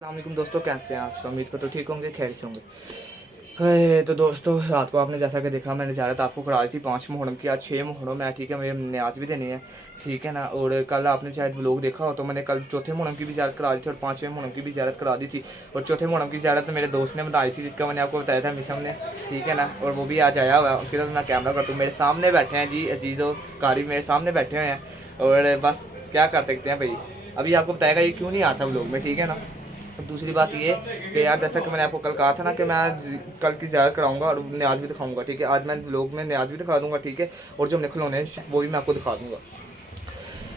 अस्सलामुअलैकुम दोस्तों, कैसे हैं आप सब? उम्मीद को तो ठीक होंगे, खैर से होंगे। है तो दोस्तों, रात को आपने जैसा कि देखा, मैंने ज़्यारत आपको करा दी थी 5 मुहर्रम की। आज 6 मुहर्रम है, ठीक है। मुझे न्याज भी देनी है, ठीक है ना। और कल आपने शायद व्लॉग देखा हो तो मैंने कल चौथे मुहर्रम की भी ज़्यारत करा दी थी और 5वें मुहर्रम की भी ज़्यारत करा दी थी। और चौथे मुहर्रम की ज़्यारत मेरे दोस्त ने बताई थी, जिसका मैंने आपको बताया था, मिसम ने, ठीक है ना। और वो भी आज आया हुआ है, उसके साथ मैं कैमरा करता हूँ। मेरे सामने बैठे हैं जी अजीज़ और कारी, मेरे सामने बैठे हुए हैं। और बस क्या कर सकते हैं भाई, अभी आपको बताएगा ये क्यों नहीं आता व्लॉग में, ठीक है ना। दूसरी बात ये कि यार, जैसा कि मैंने आपको कल कहा था ना कि मैं कल की ज़्यारत कराऊंगा और न्याज भी दिखाऊंगा, ठीक है। आज मैं व्लॉग में न्याज भी दिखा दूंगा, ठीक है। और जो हमने खिलौने वो भी मैं आपको दिखा दूंगा।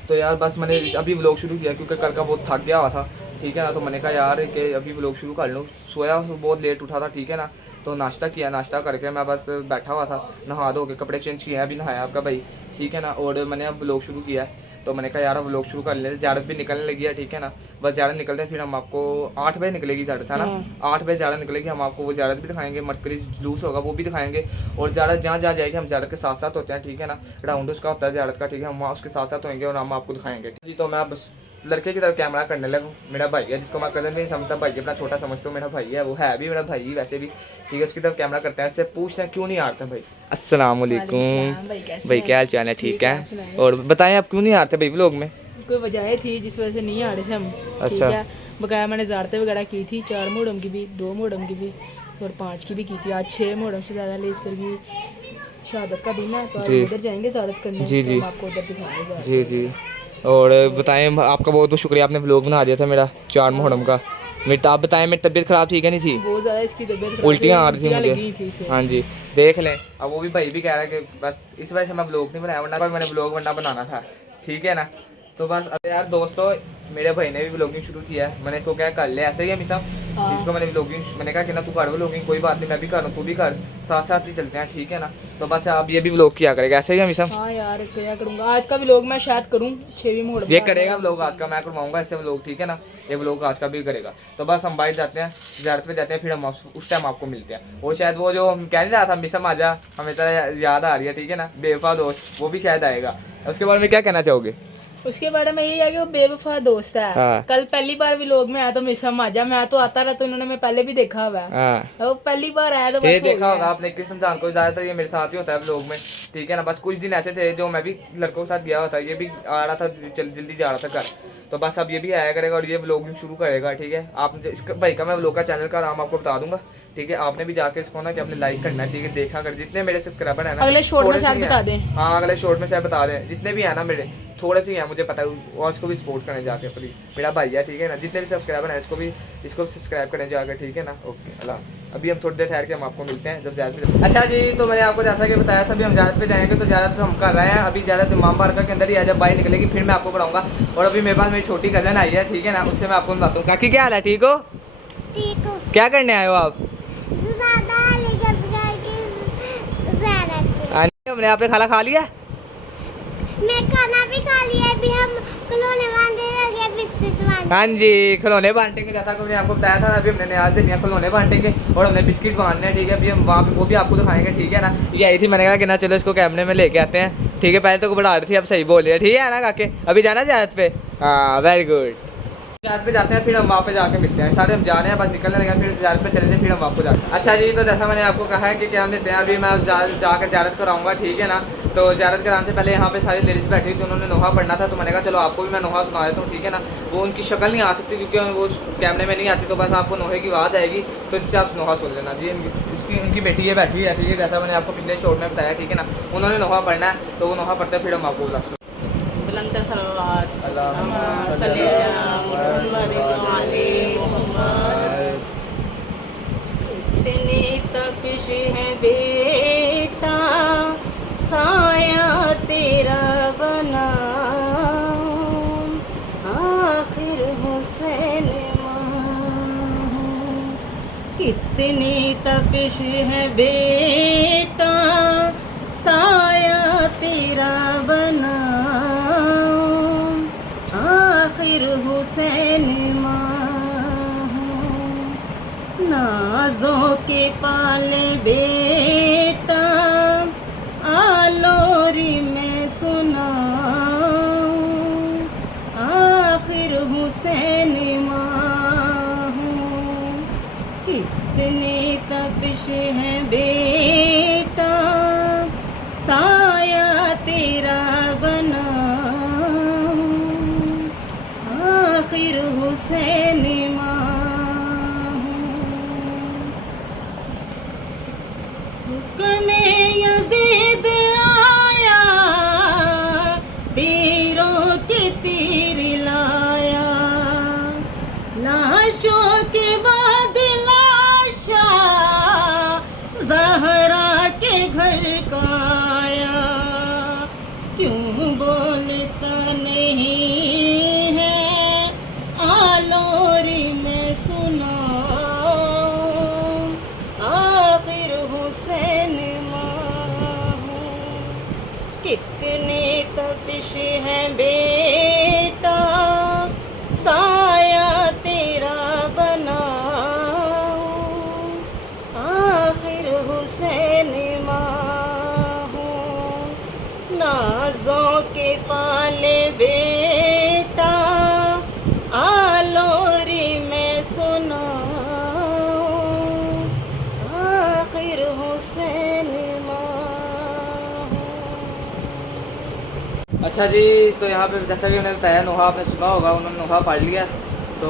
तो यार बस मैंने अभी व्लॉग शुरू किया क्योंकि कल का बहुत थक गया हुआ था, ठीक है ना। तो मैंने कहा यार कि अभी व्लॉग शुरू कर लूँ। सोया बहुत लेट उठा था, ठीक है ना। तो नाश्ता किया, नाश्ता करके मैं बस बैठा हुआ था, नहा धो के कपड़े चेंज किए हैं, अभी नहाया आपका भाई, ठीक है ना। और मैंने अब व्लॉग शुरू किया है, तो मैंने कहा यार अब व्लॉग शुरू कर लेते। ज़्यारत भी निकलने लगी है, ठीक है ना। बस ज़्यारत निकलते हैं, फिर हम आपको 8 बजे निकलेगी ज़्यारत, है ना। 8 बजे ज़्यारत निकलेगी, हम आपको वो ज़्यारत भी दिखाएंगे, मटकरी जुलूस होगा वो भी दिखाएंगे। और ज़्यारत जहाँ जहाँ जाएगी हम ज़्यारत के साथ साथ होते हैं, ठीक है ना। राउंड उसका होता है ज़्यारत का, ठीक है। हम वहाँ उसके साथ साथ होंगे और हम आपको दिखाएंगे जी। तो मैं बस लड़के की तरफ कैमरा करने लगा। मेरा भाई है, जिसको मैं कज़न भी नहीं समझता, भाई अपना छोटा समझता हूँ, मेरा भाई है, वो है भी मेरा भाई ही वैसे भी, ठीक है। उसकी तरफ कैमरा करते हैं, इससे पूछते हैं क्यों नहीं आते भाई। अस्सलाम वालेकुम भाई, क्या हाल चाल है? ठीक है। और बताएं आप क्यों नहीं आते भाई व्लॉग में? कोई वजह थी जिस वजह से नहीं आ रहे थे हम, ठीक अच्छा। है। बकाया मैंने ज़ारतें वगैरह की थी, 4 मुहर्रम की भी, 2 मुहर्रम की भी और 5 की भी की थी। आज 6 मुहर्रम से ज़्यादा लेस करके शहादत का दिन है, तो आज जी उधर जाएंगे ज़ारत करने, जी तो जी हम आपको उधर दिखाएंगे ज़ारत। जी जी। और बताएं, आपका बहुत बहुत शुक्रिया, आपने व्लॉग बना दिया था मेरा 4 मुहर्रम का। मेरी आप बताएं, मेरी तबीयत ख़राब थी क्या नहीं थी? बहुत ज़्यादा इसकी तबीयत खराब उल्टियाँ आ रही थी मुझे, लगी थी इसे। हाँ जी, देख लें। अब वो भी भाई भी कह रहा है कि बस इस वजह से मैं व्लॉग नहीं बनाया, वरना मैंने व्लॉग बनाना था, ठीक है ना। तो बस अब यार दोस्तों, मेरे भाई ने भी व्लॉगिंग शुरू किया है, मैंने इसको क्या कर लिया ऐसे ही है मिसा, इसको मैंने व्लॉगिंग, मैंने कहा कि ना तू कर व्लॉगिंग, कोई बात नहीं, मैं भी कर तू भी कर, साथ साथ ही चलते हैं, ठीक है ना। तो बस आप ये भी व्लॉग किया करेगा, ऐसे ही है मिसा। हाँ यार, क्या करूँगा, आज का व्लॉग मैं शायद करूँ 6वीं मुहर्रम ये का। करेगा व्लॉग आज का, मैं करवाऊंगा इससे व्लॉग, ठीक है ना। ये व्लॉग आज का भी करेगा। तो बस हम बाहर जाते हैं, ज़्यारत पे जाते हैं, फिर हम उस टाइम आपको मिलते हैं। वो शायद वो जो हम कह नहीं रहा था मिसम आजा, हमें तरह याद आ रही है, ठीक है ना, बेवफा दोस्त, वो भी शायद आएगा। उसके बारे में क्या कहना चाहोगे? उसके बारे में यही है कि वो बेवफा दोस्त है। हाँ। कल पहली बार भी लोग में आया तो मिसम आजा, मैं तो आता रहा, तो उन्होंने मैं पहले भी देखा हुआ है। हाँ, वो पहली बार आया तो ये बस हो देखा होगा गया। आपने, किस्म जान को ज़्यादातर ये मेरे साथ ही होता है व्लॉग में, ठीक है ना। बस कुछ दिन ऐसे थे जो मैं भी लड़कों के साथ गया होता, ये भी आ रहा था, जल्दी जा रहा था घर। तो बस अब ये भी आया करेगा और ये व्लॉगिंग शुरू करेगा, ठीक है। आप इसका भाई का मैं व्लॉग का चैनल का नाम आपको बता दूंगा, ठीक है। आपने भी जाके इसको ना कि आपने लाइक करना है, ठीक है। देखा कर, जितने मेरे सब्सक्राइबर है ना, अगले शॉर्ट में थोड़े से शायद ही बता हैं। दें। हाँ, अगले शॉर्ट में शायद बता दें, जितने भी है ना मेरे, थोड़े से ही हैं, मुझे पता है। और इसको भी सपोर्ट करें जाके प्लीज़, मेरा भाई है, ठीक है ना। जितने भी सब्सक्राइबर हैं इसको भी सब्सक्राइब करें जाकर, ठीक है ना। ओके, अल्लाह। अभी हम थोड़ी देर ठहर के हम आपको मिलते हैं जब ज़्यारत पे। अच्छा जी, तो मैंने आपको जैसा कि बताया था, अभी हम ज़्यारत पे जाएंगे, तो ज़्यारत पे हम कर रहे हैं अभी। ज़्यारत इमाम बारका के अंदर ही है, जब बाहर निकलेगी फिर मैं आपको पढ़ाऊंगा। और अभी मेरे पास मेरी छोटी कज़न आई है, ठीक है ना, उससे मैं आपको बताता हूँ। काकी क्या हाल है, ठीक हो? ठीक हो। क्या करने आए हो आप? हमने आपने खाना खा लिया? मैं खाना भी खा लिया, अभी हम खिलौने बांधने लगे, बिस्किट बांधने। हाँ जी, खिलौने बांटेंगे, जैसा कि मैंने आपको बताया था। अभी हमने न्याज देनी है, खिलौने बांटेंगे और हमने बिस्किट बांटने हैं, ठीक है। अभी हम वहाँ पे वो भी आपको दिखाएंगे, ठीक है ना। ये आई थी, मैंने कहा कि ना चलो इसको कैमरे में लेके आते हैं, ठीक है। पहले तो बढ़ा रही थी, अब सही बोल रही है, ठीक है ना काके। अभी जाना ज़्यारत पे? हाँ, वेरी गुड। ज़्यारत पे जाते हैं, फिर हम वहाँ पे जाके मिलते हैं। सारे हम जा रहे हैं, बस निकलने लगे, फिर ज़्यारत पे चले जाए, फिर हम आपको जाते हैं। अच्छा जी, तो जैसा मैंने आपको कहा है कि क्या हम देते हैं, अभी मैं जाकर ज़्यारत कराऊंगा, ठीक है ना। तो ज़्यारत कराने से पहले यहाँ पे सारी लेडीज़ बैठी थी, उन्होंने नोहा पढ़ना था, तो मैंने कहा चलो आपको भी मैं नोहा सुना देता हूँ, ठीक है ना। वो उनकी शक्ल नहीं आ सकती क्योंकि वो कैमरे में नहीं आती, तो बस आपको नोहे की आवाज़ आएगी, तो जिससे आप नोहा सुन लेना जी। उनकी बेटी ये बैठी है, ठीक है, जैसा मैंने आपको पिछले शोर में बताया, ठीक है ना। उन्होंने नोहा पढ़ना है, तो वो नोहा पढ़ते फिर हम आपको बता। इतनी तपिश है बेटा, साया तेरा बना, आखिर हुसैन कितनी तपिश है बेटा, साया तेरा बना, आखिर हुसैन नाजों के पाले बेटा, आलोरी में सुना, आखिर हुसैन माँ कितने तपिश है बेटा साया तेरा बना आखिर हुसैन मां हुक्म यज़ीद आया तीरों के तीर लाया लाशों के बाद लाशा ज़हरा के घर का आया क्यों बोलता नहीं है आलोरी में सुना आखिर हुसैन मां कितने तपिश है बेटा साया तेरा बनाऊं आखिर हुसैन मां हूँ नाज़ों के पाले बेटा आलोरी में सुनाऊं आखिर हुसैन मां हूँ। अच्छा जी, तो यहाँ पे जैसा कि उन्होंने बताया नोहा आपने सुना होगा, उन्होंने नोहा पढ़ लिया। तो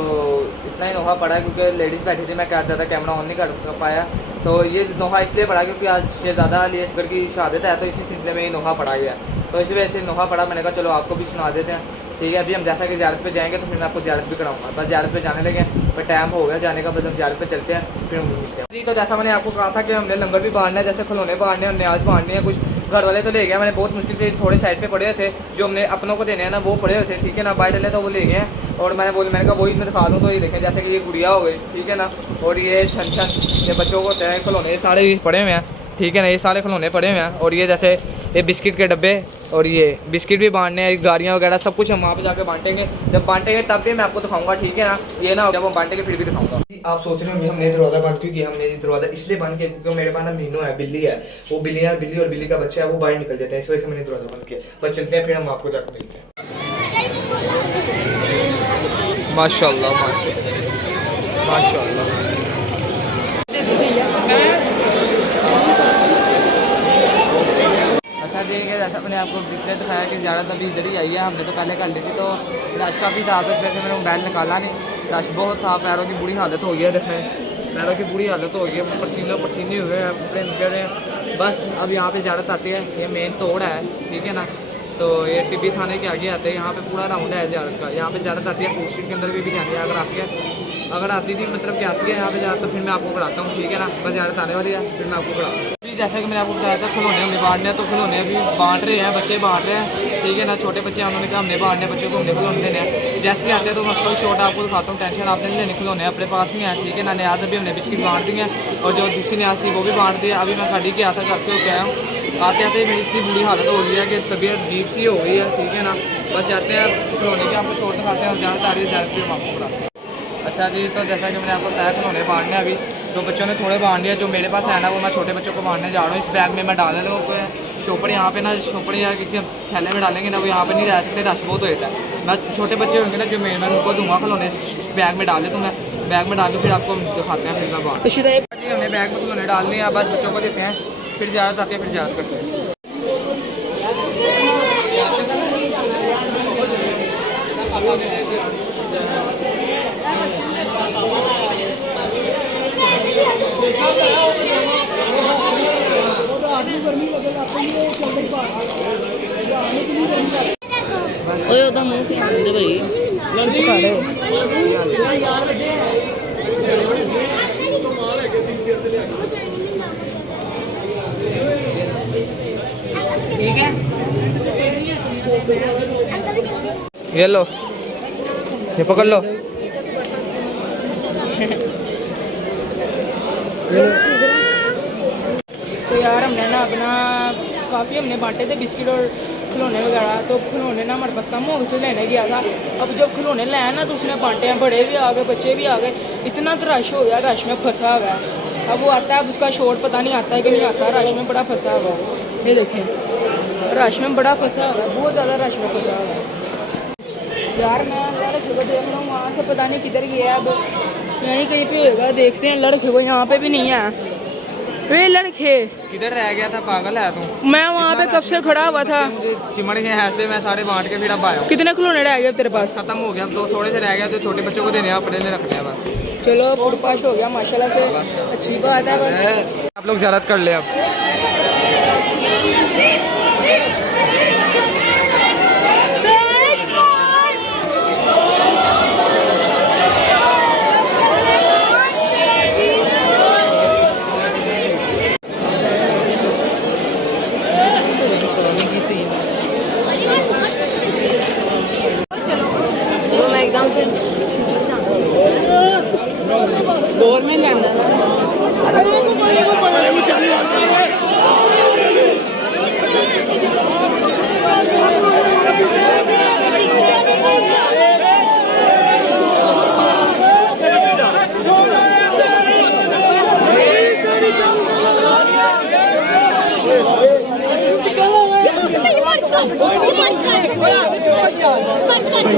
इतना ही नोहा पढ़ा क्योंकि लेडीज़ बैठी थी, मैं क्या ज़्यादा कैमरा ऑन नहीं कर पाया। तो ये नोहा इसलिए पढ़ा क्योंकि आज शहज़ादा अली असगर की शहादत है, तो इसी सिलसिले में ये नोहा पढ़ा गया। तो इसी वजह से नोहा पढ़ा, मैंने कहा चलो आपको भी सुना देते हैं। ठीक है, अभी हम जैसा कि ज़ियारत पे जाएंगे तो फिर मैं आपको ज़ियारत भी कराऊंगा। बस ज़ियारत पे जाने लगे, पर टाइम हो गया जाने का, बस हम ज़ियारत पे चलते हैं फिर हम मिलते हैं जी। तो जैसा मैंने आपको कहा था कि हमने लंगर भी बांटना है, जैसे खिलौने बांटने हैं, न्याज बांटनी है। कुछ घर वाले तो ले गए, मैंने बहुत मुश्किल से थोड़े साइड पे पड़े हुए थे, जो हमने अपनों को देने हैं ना वो पड़े हुए थे। ठीक है ना, बांट ले तो वो ले गए हैं। और मैंने कहा वही मैं दिखा दूँ। तो ये देखें, जैसे कि ये गुड़िया हो गई, ठीक है ना, और ये छन छन, ये बच्चों को होते हैं खिलौने, ये सारे पड़े हुए हैं। ठीक है ना, ये सारे खिलौने पड़े हुए हैं। और ये जैसे ये बिस्किट के डब्बे, और ये बिस्किट भी बांटने हैं, गाड़ियाँ वगैरह सब कुछ हम वहाँ पे जाके बांटेंगे। जब बांटेंगे तब भी मैं आपको दिखाऊंगा। ठीक है ना, ये ना जब हम बांटेंगे फिर भी दिखाऊंगा। आप सोच रहे होंगे हमने दरवाज़ा बंद क्यों किया। हमने दरवाज़ा इसलिए बंद किया क्योंकि मेरे पास ना मीनू है, बिल्ली है, वो बिल्ली और बिल्ली का बच्चा है, वो बाहर निकल जाते हैं, इस वजह से मैंने दरवाज़ा बंद किया। बस चलते हैं, फिर हम आपको जाकर मिलते हैं। माशाल्लाह माशाल्लाह माशाल्लाह। अच्छा देखिए, जैसा मैंने आपको डिस्प्ले दिखाया कि ज़्यादा अभी इधर ही आई है, हमने तो पहले कर ली थी। तो रश काफ़ी था, तो इस वजह से मैंने मोबाइल निकाला नहीं। रश बहुत था, पैरों की बुरी हालत हो गई है। देखें, पैरों की बुरी हालत हो गई है, पसीने हुए हैं, कपड़े निकल रहे हैं। बस अब यहाँ पे ज़्यारत आती है, ये मेन तोड़ है। ठीक है ना, तो ये टिब्बी थाने के आगे आते हैं, यहाँ पे पूरा राउंड है ज़्यारत का। यहाँ पे ज़्यारत आती है, फूड स्ट्रीट के अंदर भी जाती है। अगर आती थी मतलब कि आती है यहाँ पे ज़्यादा, तो फिर मैं आपको कराता हूँ। ठीक है ना, बस ज़्यारत आने वाली है, फिर मैं आपको कराता हूँ। जैसा कि मैंने आपको बताया था खिलौने हमने बांटने हैं, तो खिलौने अभी बांट रहे हैं, बच्चे बांट रहे हैं। ठीक है ना, छोटे बच्चे उन्होंने कहा हमने बांटने, बच्चों को हमने खिलौने देने हैं। जैसे ही आते हैं तो मैं उसका शॉर्ट आपको दिखाता हूँ, टेंशन आपने नहीं लेनी, खिलौने अपने पास ही हैं। ठीक है ना, न्याज अभी हमने बिस्किट बांट दिए हैं, और जो दूसरी न्याज थी वो भी बांट दिया। अभी मैं गाड़ी के आता करके होकर आया हूँ, आते आते मेरी इतनी बुरी हालत हो गई है कि तबीयत अजीब सी हो गई है। ठीक है ना, बस जाते हैं खिलौने के आपको शॉर्ट दिखाते हैं, और ज़्यादा तारीफ ज़्यादा हम आपको कराते हैं। अच्छा जी, तो जैसा कि मैंने आपको बताया खिलौने बांटने अभी, तो बच्चों ने थोड़े बांट दिया। जो मेरे पास है ना, वो मैं छोटे बच्चों को बांटने जा रहा हूँ। इस बैग में मैं डालने लोगों को शोपड़ यहाँ पे ना, शोपड़ या किसी थैले में डालेंगे ना, वो यहाँ पे नहीं रह सकते, रश बहुत हो जाता है। मैं छोटे बच्चे होंगे ना, जो मैं उनको दूँगा खिलौने, इस बैग में डाले, तो मैं बैग में डाल के फिर आपको दिखाते हैं, फिर मैं बांट जी। हमने बैग में खिलौने डालने हैं, बस बच्चों को देते हैं, फिर ज़्यादा आते हैं, फिर ज़्यादा करते हैं। ओए ਉਹਦਾ ਮੂੰਹ ਕੀ ਆਂਦੇ ਭਾਈ ਚੁੱਪ ਕਰ ठीक है। ये लो, ये पकड़ लो। तो यार हमने ना अपना काफ़ी हमने बांटे थे बिस्किट और खिलौने वगैरह। तो खिलौने ना हमारे पास कम हो गए थे, लेने गया था। अब जब खिलौने लाए ना, तो उसने बांटे हैं, बड़े भी आ गए, बच्चे भी आ गए। इतना तो रश हो गया, रश में फंसा हुआ है। अब वो आता है, अब उसका शॉट पता नहीं आता है कि नहीं आता, रश में बड़ा फंसा हुआ है। ये देखें, रश में बड़ा फंसा हुआ है, बहुत ज़्यादा रश में फंसा हुआ है। यार मैं जगह देख रहा हूँ, वहाँ से पता नहीं किधर गया। अब यहीं कहीं पे होगा, देखते हैं। लड़के को यहाँ पे भी नहीं है। वे लड़के किधर रह गया था, पागल है तू? मैं वहाँ पे कब से खड़ा हुआ था। मुझे चिमड़ गए ऐसे, मैं सारे बांट के फिर अब आया हूँ। कितने खिलौने रह गए तेरे पास? खत्म हो गया, दो थोड़े से रह गया, जो छोटे बच्चों को देने हैं अपने लिए रखने हैं बस। चलो फूड पास हो गया माशाल्लाह से, अच्छी बात है। बस आप लोग ज़ियारत कर ले अब। दौर में जाना ना।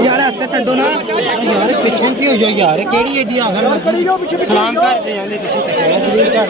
यार हत्थे छड्डो ना यार, पिछे की हो जाओ यार, केड़ी एडी आखर सलाम कर दे यार, तुसी जरूर कर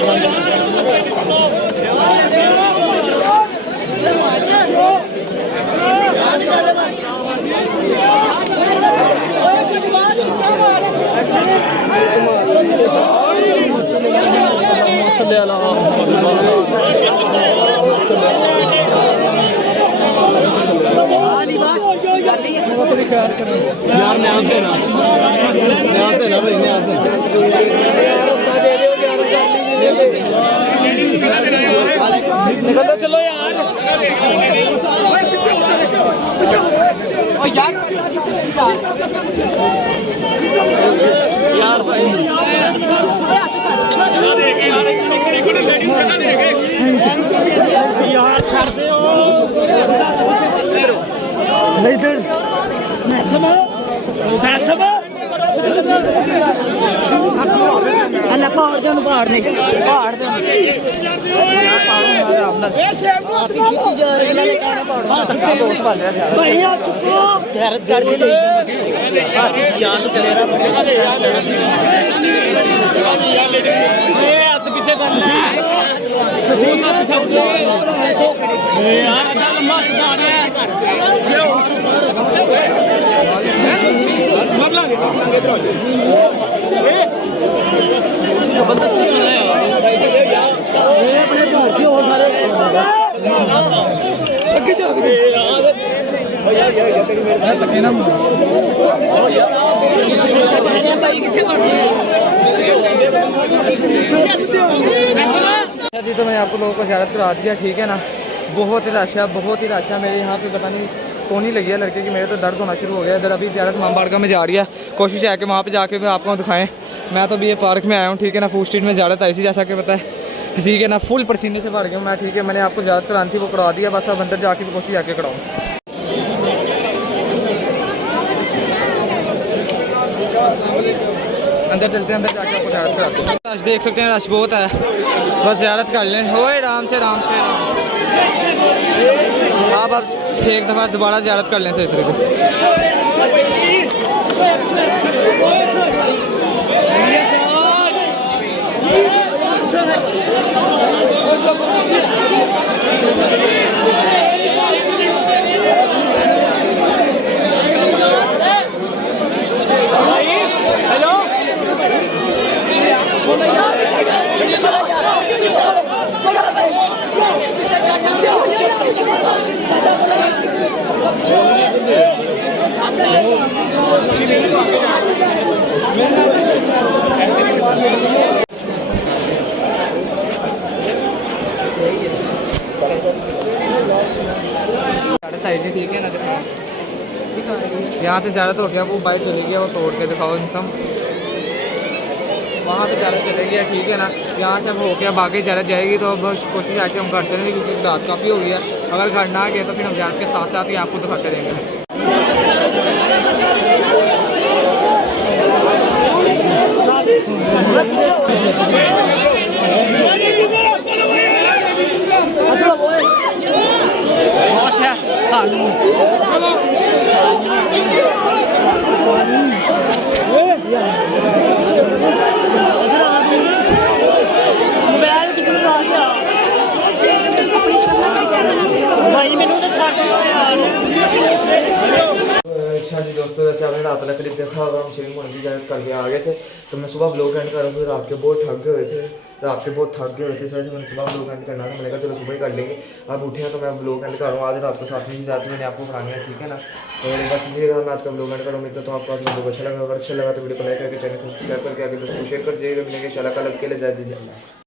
यार न्याज देना भाई, न्याज निकल चलो यार। यार भाई इधर अल्लाह पहाड़ दे पहाड़ दे पहाड़ दे अपने भारतीय और सारे जी। तो मैं आपको लोगों को ज़ियारत करा दिया, ठीक है ना। बहुत ही रश है मेरे यहाँ पे, पता नहीं कौन ही लगी है लड़के की, मेरे तो दर्द होना शुरू हो गया इधर। अभी ज़ियारत इमाम बारगाह में जा रही है, कोशिश है कि वहाँ पे जाके भी आपको दिखाएं। मैं तो अभी ये पार्क में आया हूँ, ठीक है ना। फूड स्ट्रीट में ज़ियारत आई थी, जैसा कि पता है, ठीक है ना। फुल पसीने से भर गया हूँ मैं, ठीक है। मैंने आपको ज़ियारत करानी थी, वो करा दिया, बस अब अंदर जाके भी कोशिश जाके कराऊँ। अंदर चलते हैं, अंदर जाके आपको ज़ियारत कराते हैं। रश देख सकते हैं, रश बहुत है, बस ज़ियारत कर लें। हो आराम से आप एक दफ़ा दोबारा ज़ियारत कर लें सही तरीके से। ठीक है ना, यहाँ से ज़्यादा हो गया, वो बाइक चली गया, वो तोड़ के दिखाओ इंसान। वहाँ पे ज़्यादा चले गया, ठीक है ना। यहाँ से अब हो गया, बाकी ज़्यादा जाएगी तो अब कोशिश आके हम घर चलेंगे, क्योंकि रात काफ़ी हो गई है। अगर घर ना गए तो फिर हम ज़्यादा के साथ साथ ही आपको दिखाते रहेंगे। है अच्छा जी दोस्तों, जैसे आपने रात वाला क्लिप देखा होगा, हम शेविंग होने की इजाज़त करके आ गए थे। तो मैं सुबह ब्लॉग एंड कर रहा हूँ, रात के बहुत थक गए हुए थे, इस वजह से मैंने सुबह ब्लॉग एंड करना था। मैंने कहा चलो सुबह ही कर लेंगे। अब उठे हैं तो मैं ब्लॉग एंड कर रहा हूँ। आज रात को 7 बजे जाते मैंने आपको पढ़ानी है, ठीक है ना। और बस इसी के साथ मैं आज का ब्लॉग एंड करूँ। उम्मीद करता हूँ आपको आज का ब्लॉग अच्छा लगा। अगर अच्छा लगा तो वीडियो को लाइक करके चैनल को सब्सक्राइब करके आगे दोस्तों शेयर कर दीजिएगा। मिलेंगे इंशाल्लाह कल के लिए। जय जय।